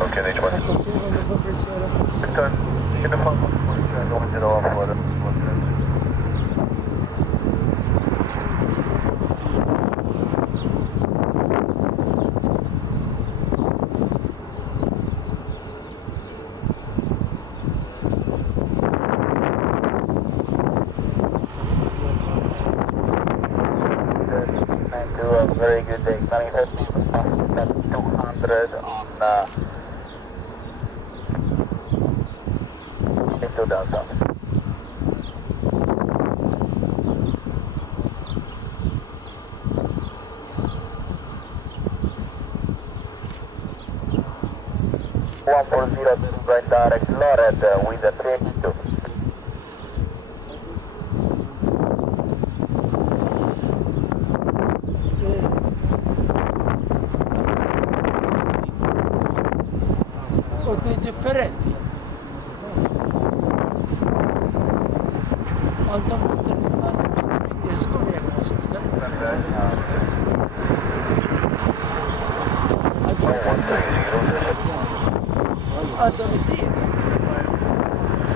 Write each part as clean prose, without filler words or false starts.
Okay, H1. Return. Uniform position 10 off for the very good day. Manifest 200 on into downtown. One 402 right direct Lored with a 382. Differenti għandhom determinati jesku jekk għandhom it-tien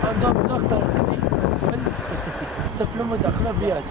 għandhom doktor tiflu daħla vjaġġ